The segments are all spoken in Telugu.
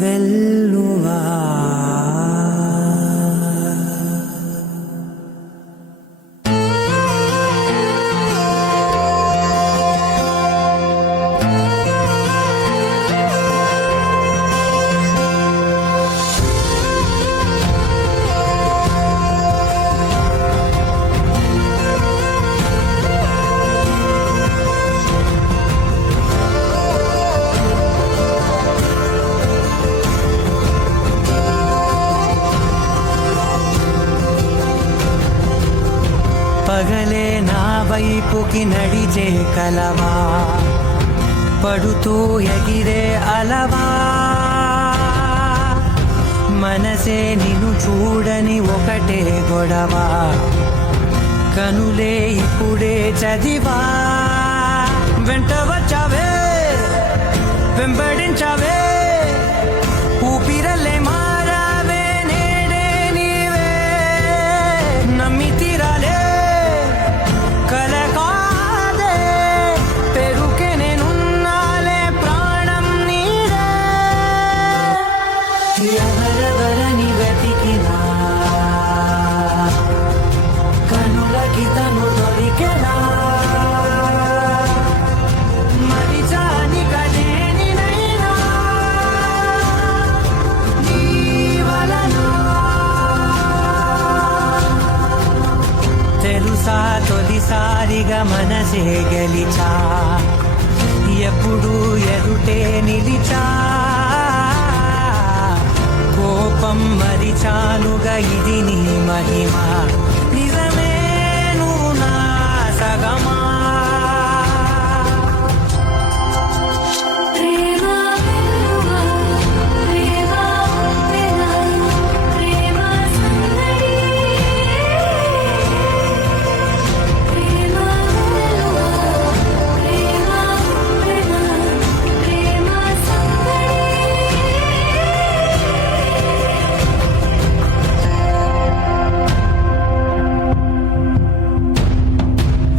వెల్లువా పగలే నా వైపుకి నడిచే కలవా పడుతూ ఎగిరే అలవా మనసే నిన్ను చూడని ఒకటే గొడవ కనులే ఇప్పుడే చదివా వెంట వచ్చావే వెంబడించావే ఊపిరల్లే మారావే నేడే నీవే నమ్మి తీరాలే కలకాదే పెరుకే నేనున్నాలే ప్రాణం నీడే ఎవరెవరని వెతికినా కనులకి తను దొరికెనా మరిచాని కదేనినైనా నీ వలన తెలుసా తొలిసారిగా మనసే గెలిచా ఎప్పుడు ఎదుటే నిలిచా కోపం మరిచానుగా ఇది నీ మహిమ నిజమే నువ్వు నా సగమా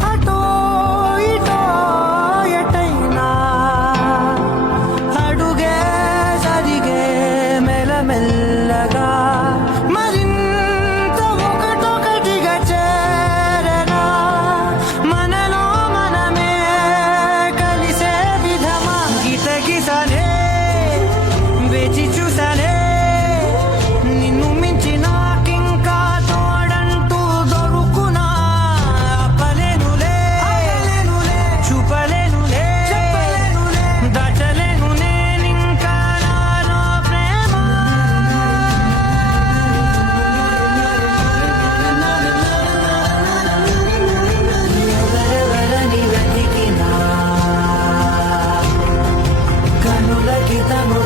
అటో ఇటో ఎటైనా అడుగే సరిగే మెల్లమెల్లగా మరింత ఒకటొకటిగా చేరగా మనలో మనమే కలిసే విధమా గితగిసనే వేచి చూసనే నిన్ను మించి నాకింకా తోడంటూ దొరుకునా ఆపలేనులే చూపలేనులే దాచలేను నేనింకా నాలో ప్రేమ ఎవరెవరని వెతికినా కనులకి తను